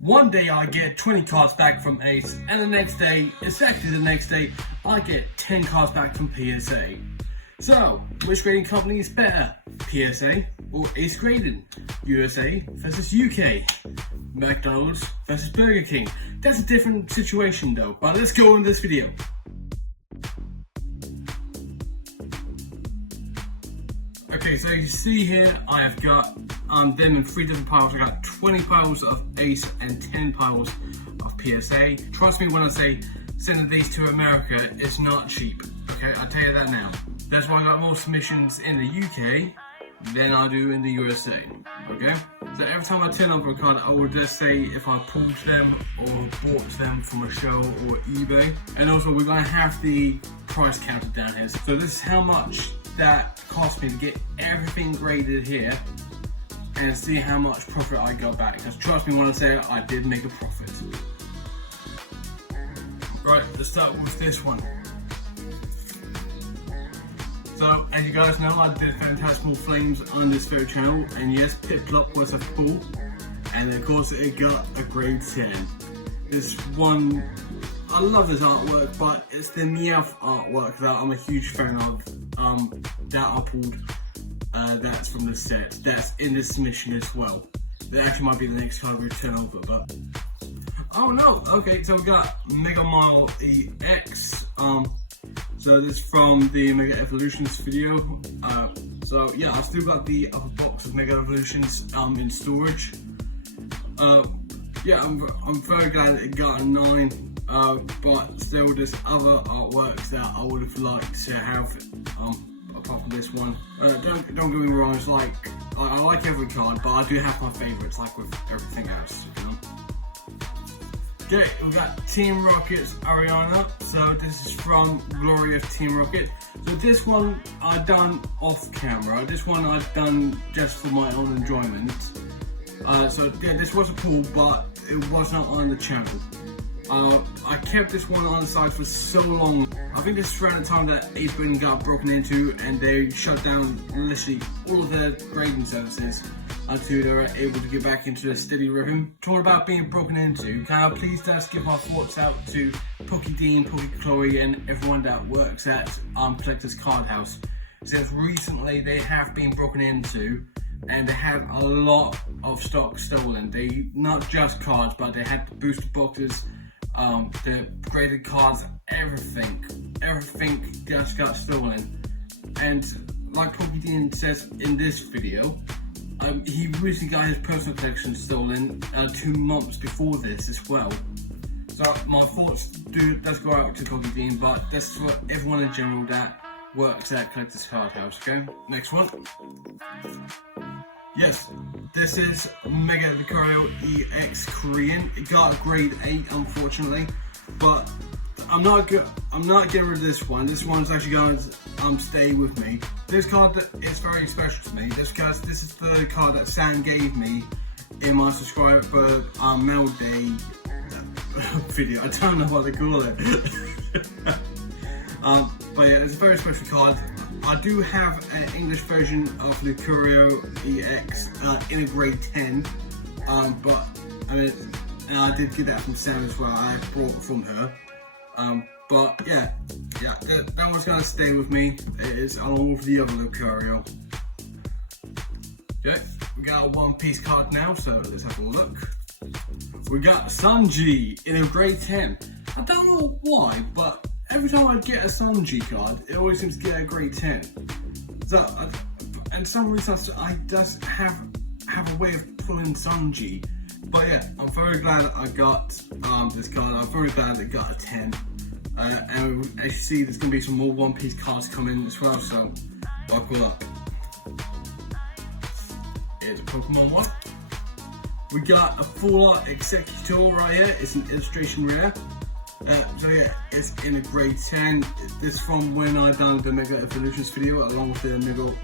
One day I get 20 cards back from Ace, and the next day, exactly the next day, I get 10 cards back from PSA. So, which grading company is better? PSA or Ace Grading? USA versus UK? McDonald's versus Burger King? That's a different situation though, but let's go in this video. Okay, so you see here, I have got them in 3 different piles. I got 20 piles of Ace and 10 piles of PSA. Trust me when I say sending these to America is not cheap. Okay, I'll tell you that now. That's why I got more submissions in the UK than I do in the USA. Okay, so every time I turn up a card, I will just say if I pulled them or bought them from a show or eBay. And also, we're gonna have the price counted down here. So this is how much that cost me to get everything graded here and see how much profit I got back. Because trust me when I say I did make a profit. Right, let's start with this one. So, as you guys know, I did Phantasmal Flames on this very channel, and yes, Pip-Plop was a pull, and of course it got a grade 10. This one, I love this artwork, but it's the Meowth artwork that I'm a huge fan of, that I pulled, that's from the set, that's in this submission as well. That actually might be the next card we turn over, but... Oh no, okay, so we got Mega Mile EX, so this is from the Mega Evolutions video. So yeah, I've still got the other box of Mega Evolutions in storage. Yeah, I'm very glad that it got a 9, but still there's other artworks that I would have liked to have apart from this one. Don't get me wrong, it's like, I like every card, but I do have my favourites like with everything else, you know. Okay, we've got Team Rocket's Ariana, so this is from Glory of Team Rocket. So this one I done off camera, this one I've done just for my own enjoyment. So yeah, this was a pull, but it was not on the channel. I kept this one on the side for so long. I think this is around the time that Ace Grading got broken into and they shut down literally all of their grading services until they were able to get back into a steady rhythm. Talking about being broken into, can I please just give my thoughts out to Pokey Dean, Pokey Chloe and everyone that works at Collector's Card House. Since recently they have been broken into and they had a lot of stock stolen. They, not just cards, but they had the booster boxes, the graded cards, everything just got stolen. And like Pokey Dean says in this video, he recently got his personal collection stolen 2 months before this as well. So my thoughts does go out to Pokey Dean, but that's for everyone in general that works at Collector's Card House, okay? Next one. Yes, this is Mega Lucario EX Korean. It got a grade 8 unfortunately, but I'm not getting rid of this one. This one's actually going to stay with me. This card is very special to me. This is the card that Sam gave me in my subscriber mail day video. I don't know what they call it. But yeah, it's a very special card. I do have an English version of Lucario EX in a grade 10, but I mean, and I did get that from Sam as well. I brought it from her. But yeah, that one's gonna stay with me. It is along with the other Lucario. Okay, we got a One Piece card now, so let's have a look. We got Sanji in a grade 10. I don't know why, but every time I get a Sanji card, it always seems to get a grade 10. So, and some reason I just have a way of pulling Sanji. But yeah, I'm very glad that I got this card. I'm very glad that it got a 10. And as you see, there's going to be some more One Piece cards coming as well, so buckle up. Here's a Pokemon one. We got a Full Art Executor right here. It's an illustration rare. So yeah, it's in a grade 10. This is from when I done the Mega Evolutions video along with the Mega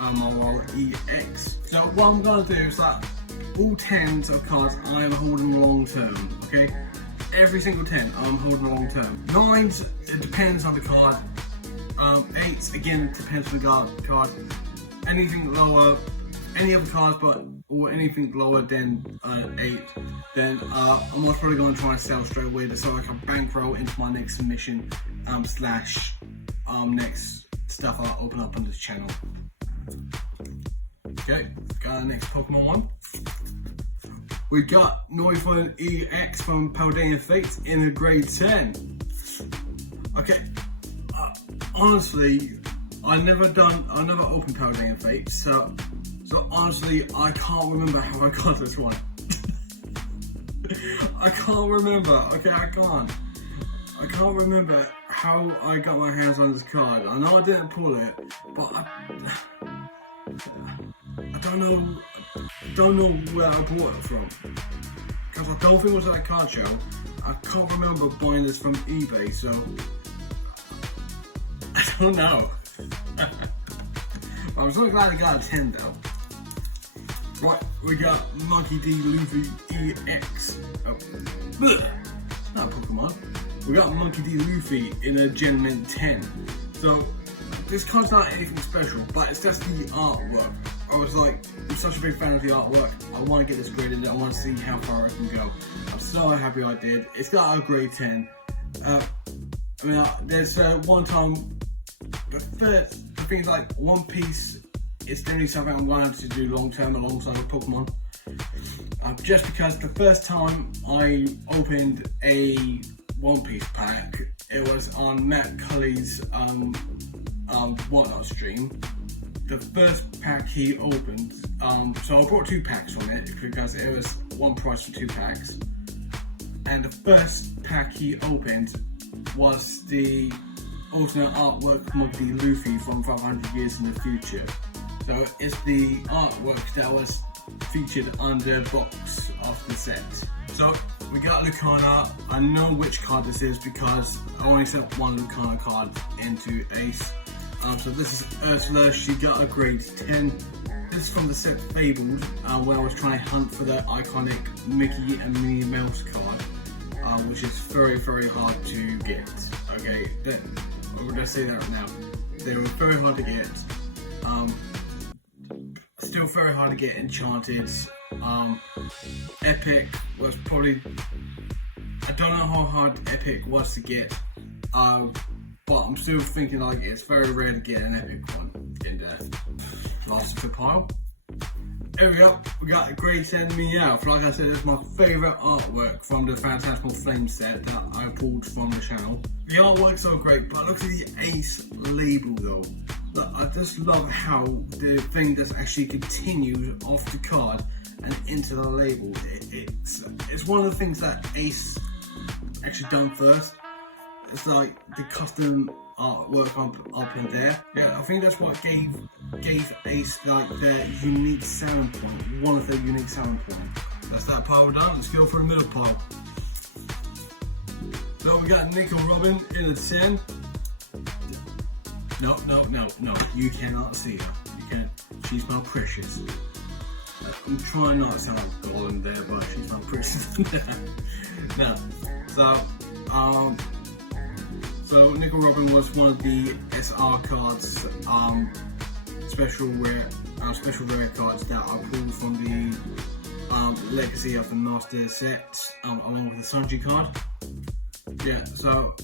Mile EX. So what I'm going to do is that all 10s of cards I am holding long term, okay? Every single 10 I'm holding long term. 9s, it depends on the card. 8s, again, it depends on the card. Anything lower, any other cards, but or anything lower than 8, then I'm most probably going to try and sell straight away so I can bankroll into my next submission slash next stuff I'll open up on this channel. Okay, got our next Pokemon one. We got Noivern EX from Paldean Fates in a grade 10. Okay, honestly, I never opened Paldean Fates, so honestly, I can't remember how I got this one. I can't remember. Okay, I can't remember how I got my hands on this card. I know I didn't pull it, but I don't know where I bought it from. Because I don't think it was at a card show. I can't remember buying this from eBay, so I don't know. I'm so glad I got a 10 though. Right, we got Monkey D. Luffy EX. Not Pokemon. We got Monkey D. Luffy in a Gen Mint 10. So, this card's not anything special, but it's just the artwork. I was like, I'm such a big fan of the artwork. I want to get this graded. I want to see how far I can go. I'm so happy I did. It's got a grade 10. There's one time, I think like One Piece is definitely something I'm going to do long term alongside with Pokemon. Just because the first time I opened a One Piece pack, it was on Matt Cully's Whatnot stream. The first pack he opened, so I bought 2 packs from it because it was one price for 2 packs. And the first pack he opened was the alternate artwork Monkey D. Luffy from 500 Years in the Future. So it's the artwork that was featured on the box of the set. So we got Lucana. I know which card this is because I only sent one Lucana card into Ace. So this is Ursula. She got a grade 10. This is from the set Fabled, where I was trying to hunt for the iconic Mickey and Minnie Mouse card, which is very, very hard to get. Okay, let's say that now. They were very hard to get. Still very hard to get Enchanted. Epic was probably, I don't know how hard Epic was to get, but I'm still thinking like it's very rare to get an Epic one in there. Last of the pile. There we go, we got a grade 10 Meowth. Like I said, it's my favourite artwork from the Phantasmal Flame set that I pulled from the channel. The artwork's so great, but look at the Ace label though. I just love how the thing that's actually continued off the card and into the label. It's one of the things that Ace actually done first. It's like the custom artwork up in there. Yeah, I think that's what gave Ace like their unique selling point. One of their unique selling points. That's that pile done. Let's go for the middle pile. So we got Nick and Robin in a 10. No, you cannot see her. You can't. She's my precious. I'm trying not to sound like Gollum there, but she's my precious. No. So Nickel Robin was one of the SR cards, special rare cards that I pulled from the Legacy of the Master set, along with the Sanji card. Yeah, so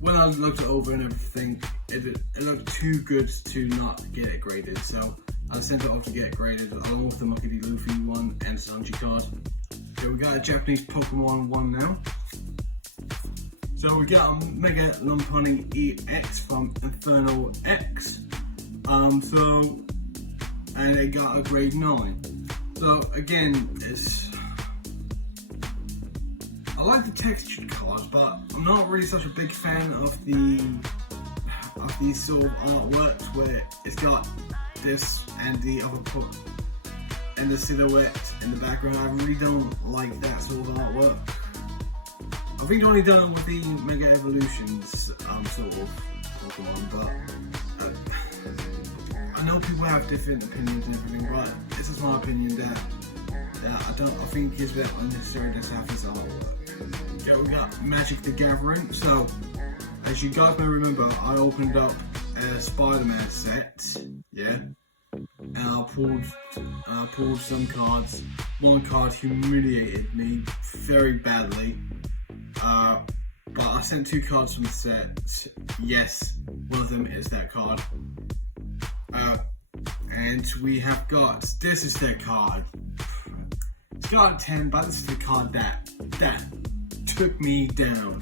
when I looked it over and everything, it looked too good to not get it graded, so I sent it off to get it graded along with the Monkey D. Luffy one and Sanji card. Yeah, we got a Japanese Pokemon one now. So we got a Mega Lopunny EX from Infernal X. And it got a grade 9. So again, I like the textured cards, but I'm not really such a big fan of these sort of artworks where it's got this and the other and the silhouette in the background. I really don't like that sort of artwork. I think I've only done it with the Mega Evolutions sort of Pokemon, but I know people have different opinions and everything, but this is my opinion that I think it's a bit unnecessary to have this artwork. Yeah, we got Magic the Gathering. So, as you guys may remember, I opened up a Spider-Man set, yeah, pulled some cards. One card humiliated me very badly. But I sent 2 cards from the set. Yes, one of them is that card. And we have got, this is the card. It's got a 10, but this is the card that took me down.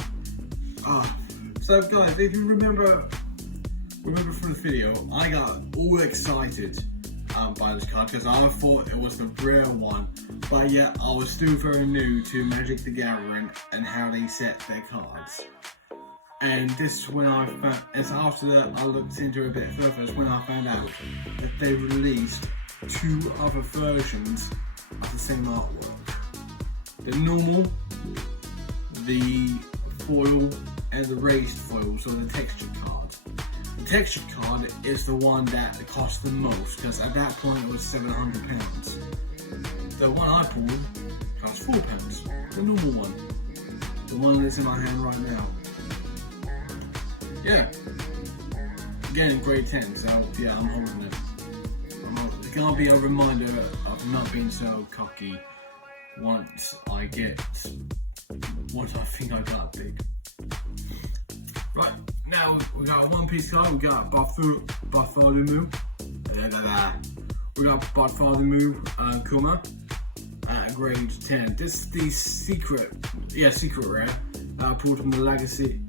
So guys, if you remember from the video, I got all excited by this card because I thought it was the rare one, but yet I was still very new to Magic the Gathering and how they set their cards. And this is when I found, it's after that I looked into it a bit further, it's when I found out that they released 2 other versions of the same artwork. The normal, the foil, and the raised foil, so the textured card. The textured card is the one that cost the most, because at that point it was £700. The one I pulled cost £4, the normal one. The one that's in my hand right now. Yeah. Again in grade 10, so yeah, I'm holding it. It's gonna be a reminder of not being so cocky once I get what I think I got big. Right, now we got a One Piece card, we got Bartholomew. We got Bartholomew Kuma at grade 10. This is the secret rare, pulled from the Legacy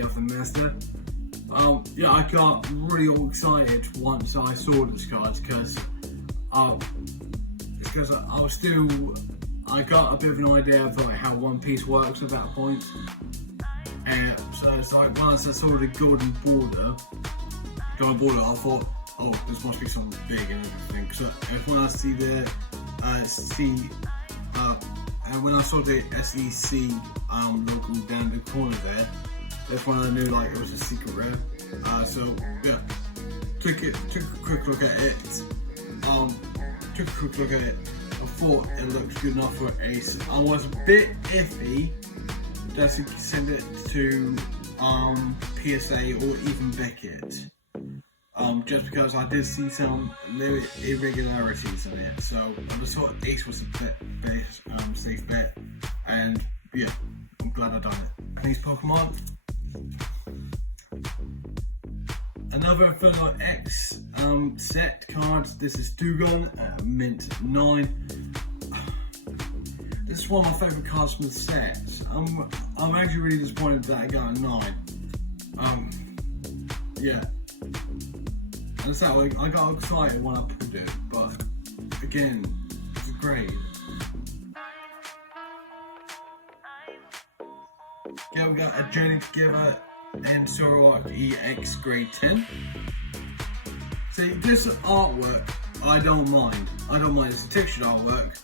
of the Master. Yeah, I got really all excited once I saw this card because I got a bit of an idea of like how One Piece works at that point. And so it's like once I saw the golden border, I thought, oh, this must be something big and everything. So when I see the and when I saw the SEC logo down the corner there, that's when I knew like it was a secret rare. So yeah, took a quick look at it. I thought it looked good enough for Ace. I was a bit iffy just to send it to PSA or even Beckett. Just because I did see some irregularities in it, so I just thought Ace was a safe bet, and yeah, I'm glad I done it. Next Pokemon, another Inferno X set cards. This is Dugong at mint 9. This is one of my favourite cards from the set. I'm actually really disappointed that I got a 9. Yeah. And it's that way, I got excited when I pulled it, but again, it's great. Yeah, we got A Journey Together and Zoroark EX grade 10. See, this artwork, I don't mind. It's the textured artwork,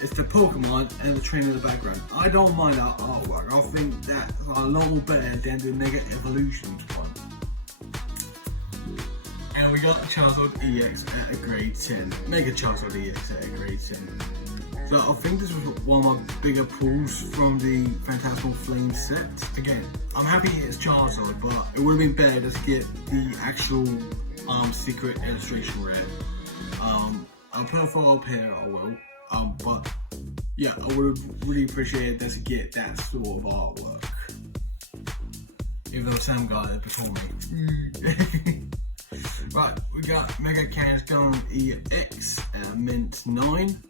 it's the Pokemon and the trainer in the background. I don't mind that artwork. I think that's a lot more better than the Mega Evolutions one. And we got Charizard EX at a grade 10. Mega Charizard EX at a grade 10. So I think this was one of my bigger pulls from the Phantasmal Flame set. Again, I'm happy it's Charizard, but it would have been better to get the actual secret illustration rare. I'll put a photo up here, I will. But yeah, I would have really appreciated to get that sort of artwork. Even though Sam got it before me. Right, we got Mega Kangaskhan EX at mint 9.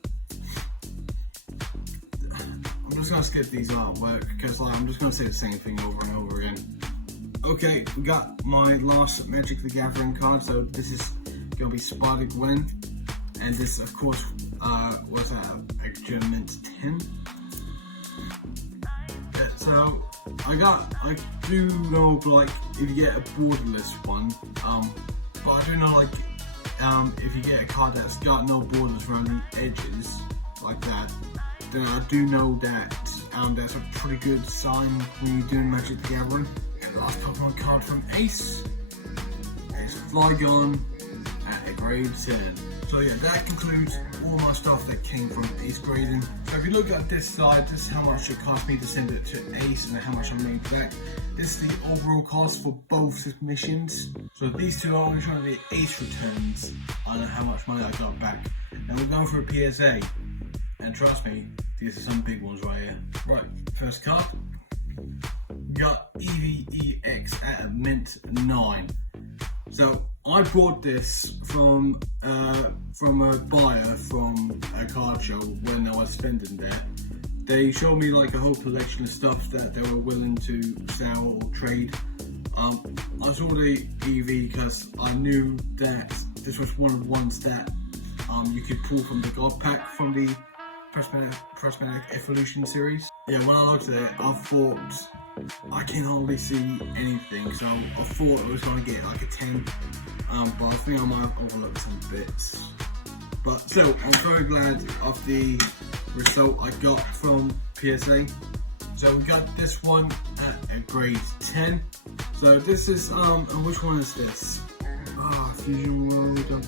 I'm just gonna skip these artwork because like I'm just gonna say the same thing over and over again. Okay, we got my last Magic the Gathering card, so this is gonna be Spider Gwen, and this of course was at mint 10. Yeah, so I do know like if you get a borderless one, but I do know like if you get a card that's got no borders around the edges like that, then I do know that that's a pretty good sign when you're doing Magic the Gathering. And the last Pokemon card from Ace is Flygon at a grade 10. So yeah, that concludes all my stuff that came from Ace grading. So if you look at this side, this is how much it cost me to send it to Ace and how much I made back. This is the overall cost for both submissions. So these two are only trying to be Ace returns. I don't know how much money I got back. And we're going for a PSA. And trust me, these are some big ones right here. Right, first card. We got EVEX at a mint 9. So I bought this from a buyer from a card show when I was spending there. They showed me like a whole collection of stuff that they were willing to sell or trade. I saw the EV because I knew that this was one of the ones that you could pull from the God Pack from the Prismatic Evolution series. Yeah, when I looked at it, I thought I can hardly see anything, so I thought I was going to get like a 10, but I think I might have overlooked some bits. But still, I'm very glad of the result I got from PSA. So we got this one at a grade 10. So this is, and which one is this? Fusion World.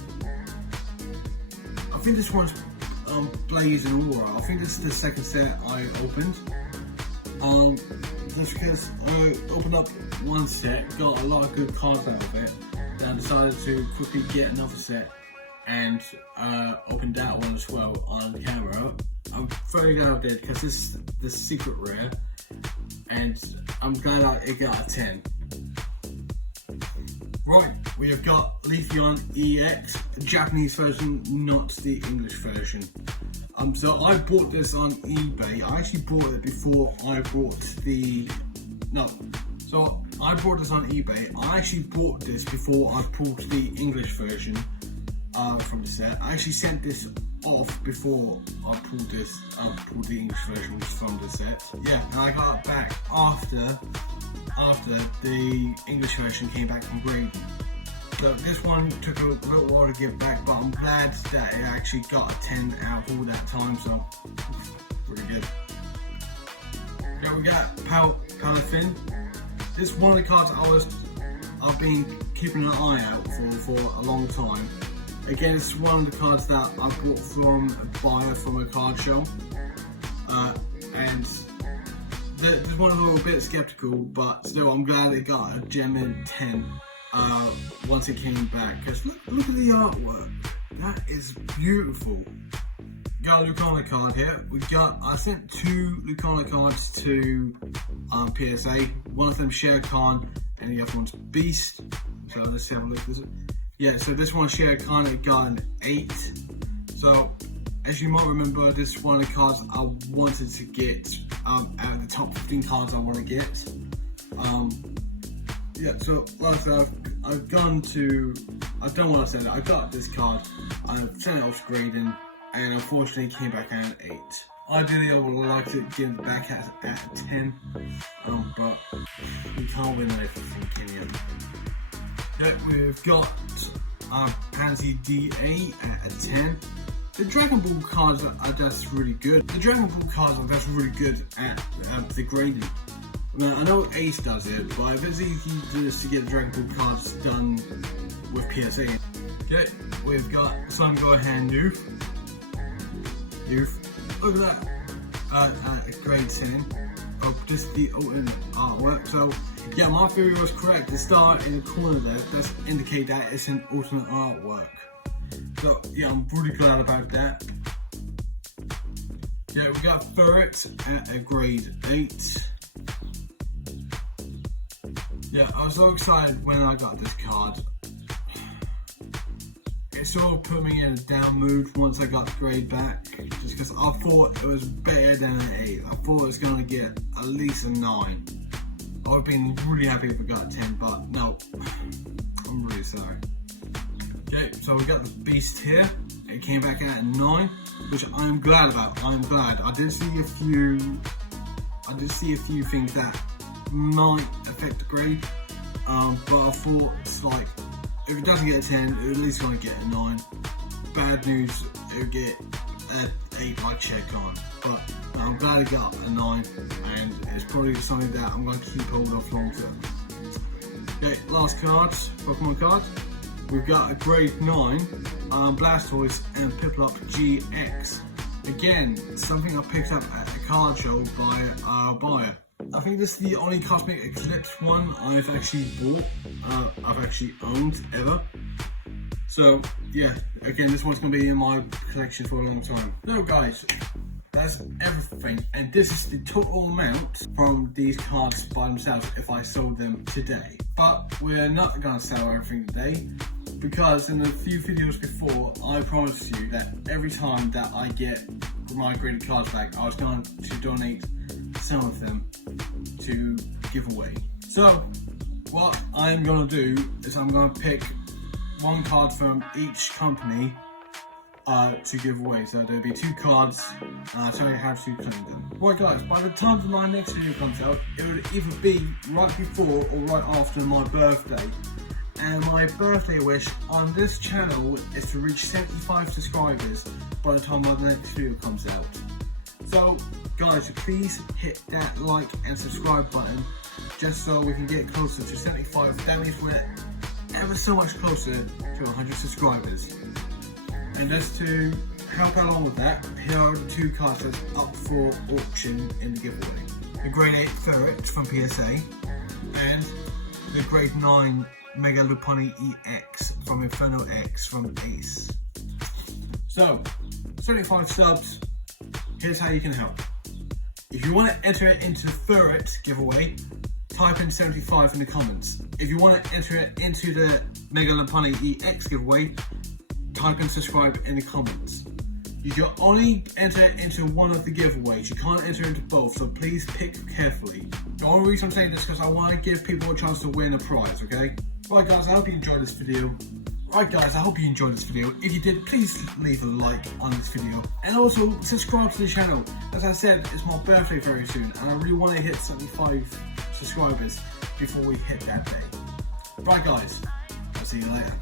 I think this one's Blaze and Aura. I think this is the second set I opened. Just because I opened up one set, got a lot of good cards out of it, then I decided to quickly get another set and open that one as well on camera. I'm very glad I did because this is the secret rare and I'm glad it got a 10. Right, we have got Leafeon EX, the Japanese version, not the English version. So I bought this on eBay. I actually bought it before I bought So I bought this on eBay. I actually bought this before I pulled the English version from the set. I actually sent this off before I pulled the English version from the set. Yeah, and I got it back after the English version came back from grading. So this one took a little while to get back, but I'm glad that it actually got a 10 out of all that time, so pretty good. Now we got Palafin. This is one of the cards I've been keeping an eye out for a long time. Again, it's one of the cards that I bought from a buyer from a card show, and this one I'm a little bit skeptical, but still I'm glad it got a gem in 10 once it came back, because look at the artwork, that is beautiful. Got a Lucana card here. I sent 2 Lucana cards to PSA, one of them Shere Khan and the other one's Beast. So let's have a look. Yeah, so this one Shere Khan, it got an 8. So as you might remember, this is one of the cards I wanted to get out of the top 15 cards I want to get. Yeah, so like I said, I've gone to, I've done what I said. I got this card, I've sent it off to grading, and unfortunately it came back at an 8. Ideally I would like to get it back at a 10, but we can't win everything, can you? Yeah, we've got Pansy DA at a 10. The Dragon Ball cards are just really good. The Dragon Ball cards are just really good at the grading. Now, I know Ace does it, but if it's easy to do this to get Dragon Ball cards done with PSA. Okay, we've got Sun Gohan Youth. Look at that. Grade 10. Oh, just the ultimate artwork. So, yeah, my theory was correct. The star in the corner there does indicate that it's an ultimate artwork. So, yeah, I'm really glad about that. Yeah, we got Ferret at a grade 8. Yeah, I was so excited when I got this card. It sort of put me in a down mood once I got the grade back, just because I thought it was better than an 8. I thought it was going to get at least a 9. I would have been really happy if I got a 10, but no, I'm really sorry. Okay, so we got the Beast here. It came back at a 9, which I'm glad about. I'm glad. I did see a few things that might affect the grade, but I thought it's like, if it doesn't get a 10, it's at least going to get a 9. Bad news, it'll get an 8 like Shere Khan. But I'm glad it got a 9, and it's probably something that I'm going to keep hold of long term. Okay, last card, Pokemon card. we've got a grade 9 Blastoise and Piplup GX. Again, something I picked up at a card show by our buyer. I think this is the only Cosmic Eclipse one I've actually bought, I've actually owned ever. So yeah, again, this one's going to be in my collection for a long time. So guys, that's everything, and this is the total amount from these cards by themselves if I sold them today. But we're not going to sell everything today, because in a few videos before I promised you that every time that I get my graded cards back, I was going to donate some of them to give away. So what I'm going to do is I'm going to pick one card from each company to give away. So there'll be 2 cards, and I'll tell you how to claim them. Right guys, by the time that my next video comes out, it would either be right before or right after my birthday. And my birthday wish on this channel is to reach 75 subscribers by the time my next video comes out. So guys, please hit that like and subscribe button just so we can get closer to 75. That means we're ever so much closer to 100 subscribers. And just to help along with that, here are the 2 cards that's up for auction in the giveaway. The grade 8 Ferret from PSA and the grade 9 Mega Lopunny EX from Inferno X from Ace. So, 75 subs, here's how you can help. If you want to enter it into the Ferret giveaway, type in 75 in the comments. If you want to enter it into the Mega Lopunny EX giveaway, type in subscribe in the comments. You can only enter into one of the giveaways, you can't enter into both, so please pick carefully. The only reason I'm saying this is because I want to give people a chance to win a prize, okay? Right guys, I hope you enjoyed this video. If you did, please leave a like on this video. And also, subscribe to the channel. As I said, it's my birthday very soon, and I really want to hit 75 subscribers before we hit that day. Right guys, I'll see you later.